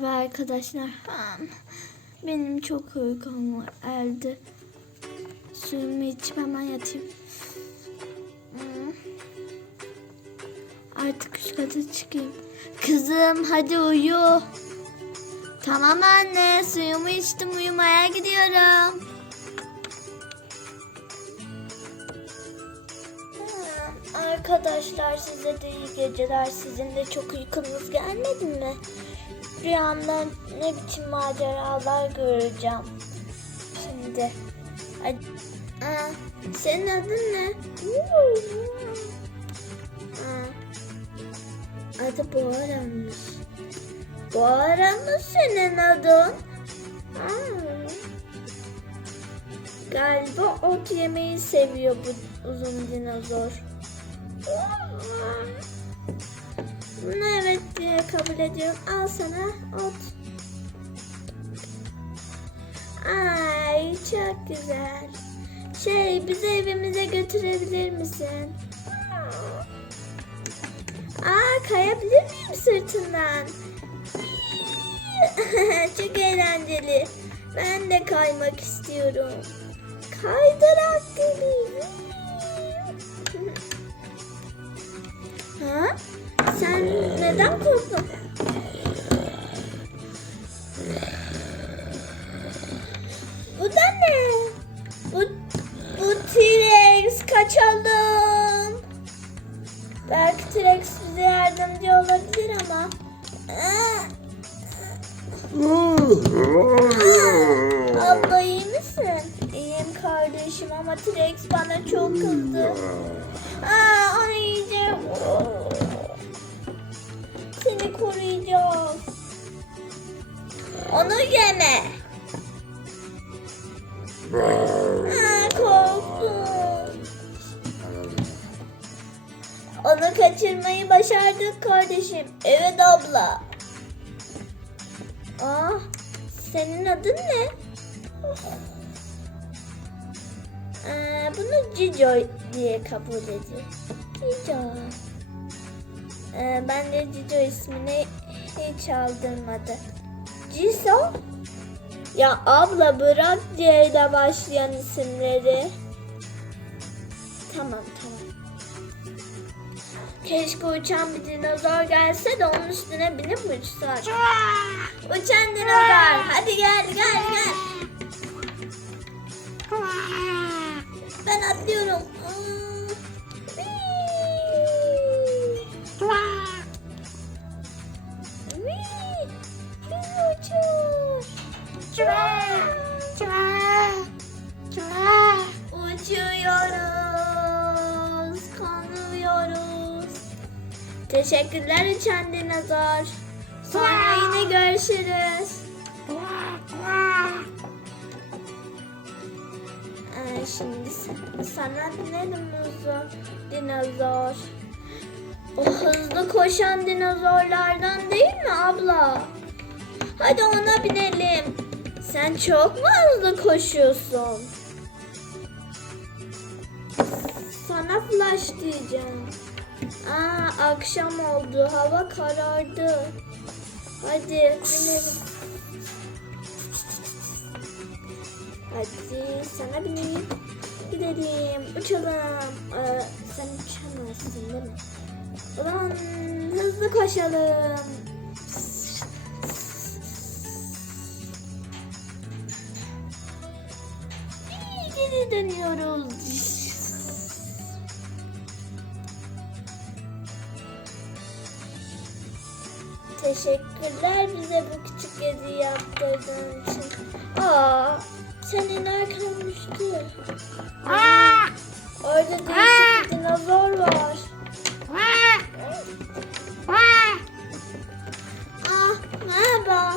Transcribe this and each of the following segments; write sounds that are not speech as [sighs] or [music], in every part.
Merhaba arkadaşlar. Benim çok uykum var. Elde. Suyumu içip hemen yatayım. Hmm. Artık üst kata çıkayım. Kızım hadi uyu. Tamam anne suyumu içtim uyumaya gidiyorum. Hmm, Arkadaşlar size de iyi geceler. Sizin de çok uykunuz gelmedi mi? Rüyamda ne biçim maceralar göreceğim. Şimdi. Aa, senin adın ne? Aa, adı Boğaran'mış. Boğaran mı senin adın? Aa. Galiba ot yemeyi seviyor bu uzun dinozor. Diye kabul ediyorum. Al sana ot. Ay çok güzel. Şey bizi evimize götürebilir misin? Aa kayabilir miyim sırtından? [laughs] çok eğlenceli. Ben de kaymak istiyorum. Kaydırak gibi. ha? Sen neden korktun? Bu da ne? Bu, bu T-Rex kaçalım. Belki T-Rex bize yardımcı olabilir ama. [laughs] Abla iyi misin? İyiyim kardeşim ama T-Rex bana çok kızdı. Aa, onu yiyeceğim. Seni koruyacağım. Onu yeme. Aa, korktum. Onu kaçırmayı başardık kardeşim. Evet abla. Aa, senin adın ne? Ee, bunu Cico diye kabul edeyim. Cico. Ee, ben de Cico ismini hiç aldırmadı. Ciso? Ya abla bırak C ile başlayan isimleri. Tamam tamam. Keşke uçan bir dinozor gelse de onun üstüne binip uçsak. Uçan dinozor. Hadi gel gel gel. Ben atlıyorum. Aa, Teşekkürler uçan dinozor. Sonra yine görüşürüz. Ee, şimdi sana uzun dinozor. O hızlı koşan dinozorlardan değil mi abla? Hadi ona binelim. Sen çok mu hızlı koşuyorsun? Sana flash diyeceğim. Aa, akşam oldu. Hava karardı. Hadi binelim. Hadi sana bineyim. Gidelim. Uçalım. Ee, sen uçamazsın değil mi? O hızlı koşalım. Teşekkürler bize bu küçük gezi yaptırdığın için. Aa, sen inerken düştü. Orada değişik bir dinozor var. Ah, merhaba.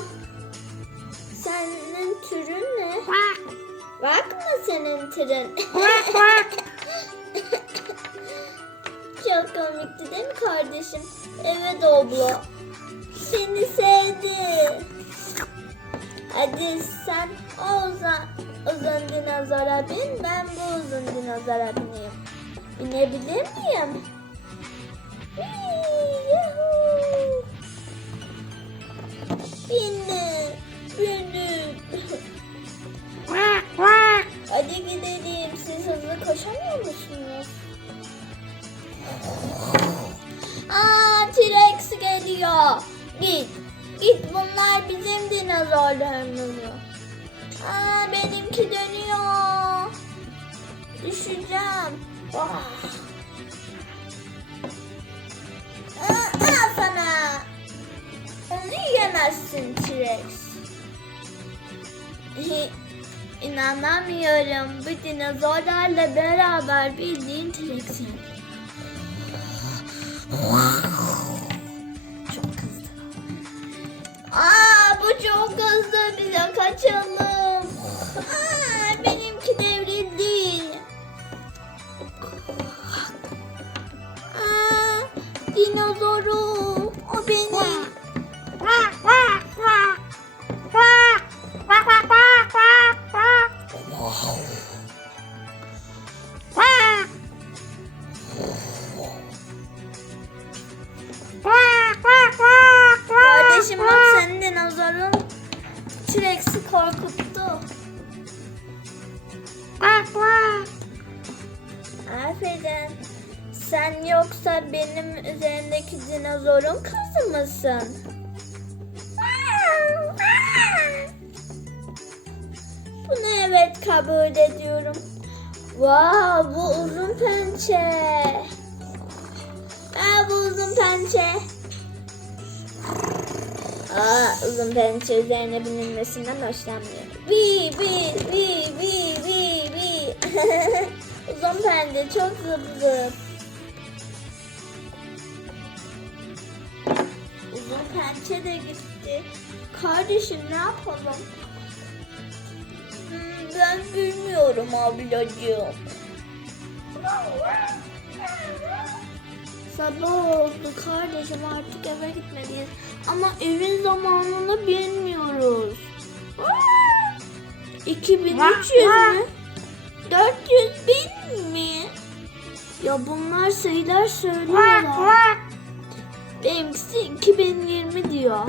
Senin türün ne? Bak mı senin türün? Çok komikti değil mi kardeşim? Evet abla. Seni sevdi. Hadi sen o uzun, uzun dinozora bin, ben bu uzun dinozora bineyim. Binebilir miyim? Yuhuu. Bindim. Hadi gidelim. Siz hızlı koşamıyor musunuz? Aa T-Rex geliyor. Git. Git bunlar bizim dinozorlarımız. Aa benimki dönüyor. Düşeceğim. Ah. Aa, al sana. Onu yiyemezsin T-Rex. [laughs] İnanamıyorum. Bu dinozorlarla beraber bildiğin T-Rex çok hızlı. Bize kaçalım. Aa, benimki devrildi. Aa, dinozorum. O benim. Aferin. Sen yoksa benim üzerimdeki dinozorun kızı mısın? Bunu evet kabul ediyorum. Wow, bu uzun pençe. Aa, bu uzun pençe. Aa, uzun pençe üzerine binilmesinden hoşlanmıyorum. Vi vi vi vi vi vi. Uzun pençe çok zıp zıp. Uzun pençe de gitti. Kardeşim ne yapalım? Hmm, ben bilmiyorum ablacığım. Sabah oldu kardeşim artık eve gitmeliyiz. Ama evin zamanını bilmiyoruz. Aa! 2300 mü? 400 bin mi? Ya bunlar sayılar söylüyorlar. Benimkisi 2020 diyor.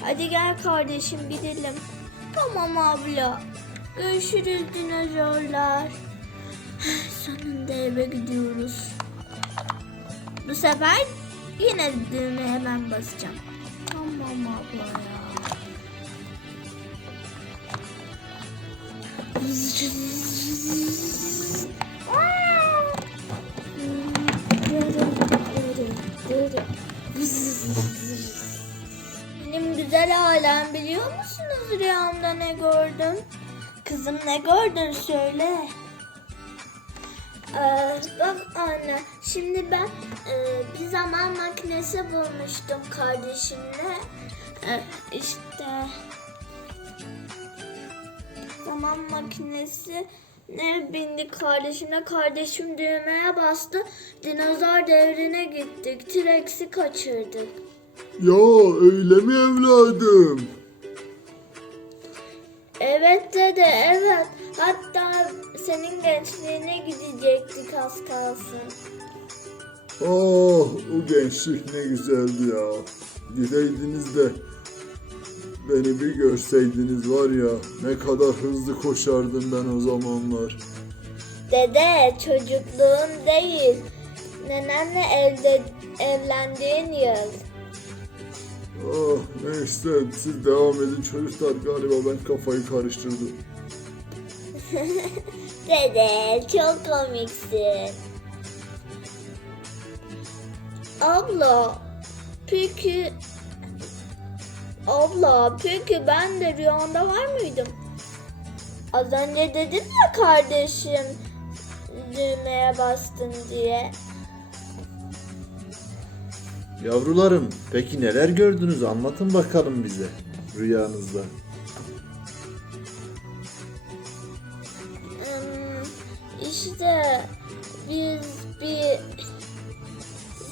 Hadi gel kardeşim gidelim. Tamam abla. Görüşürüz dinozorlar. [sighs] Sonunda eve gidiyoruz. Bu sefer yine düğmeye hemen basacağım. Tamam abla ya. Benim güzel alem biliyor musunuz rüyamda ne gördüm? Kızım ne gördün söyle. Ee, bak anne, şimdi ben e, bir zaman makinesi bulmuştum kardeşimle. Ee, işte zaman makinesi ne bindi kardeşimle. Kardeşim düğmeye bastı. Dinozor devrine gittik. T-Rex'i kaçırdık. Ya öyle mi evladım? Evet dede evet. Hatta senin gençliğine gidecektik az kalsın. Ah o gençlik ne güzeldi ya. Gideydiniz de beni bir görseydiniz var ya ne kadar hızlı koşardım ben o zamanlar. Dede çocukluğun değil. Nenenle evde evlendiğin yıl. Ah neyse siz devam edin çocuklar galiba ben kafayı karıştırdım. [laughs] Dede çok komiksin. Abla peki Abla peki ben de rüyanda var mıydım? Az önce dedin ya kardeşim düğmeye bastın diye. Yavrularım, peki neler gördünüz? Anlatın bakalım bize rüyanızda. Hmm, işte biz bir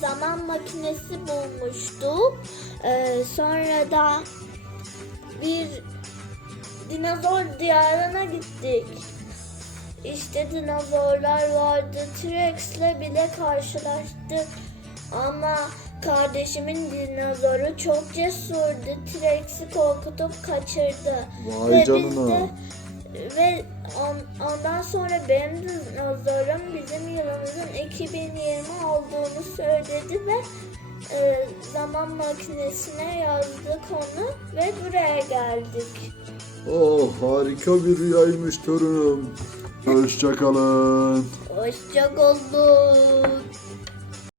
zaman makinesi bulmuştuk. Ee, sonra da bir dinozor diyarına gittik. İşte dinozorlar vardı. T-Rex'le bile karşılaştık. Ama kardeşimin dinozoru çok cesurdu. T-Rex'i korkutup kaçırdı. Vay ve canına. biz de- ve on- ondan sonra benim dinozorum bizim yılımızın 2020 olduğunu söyledi ve e, zaman makinesine yazdık onu ve buraya geldik. Oh harika bir rüyaymış torunum. Hoşçakalın. Hoşçakalın.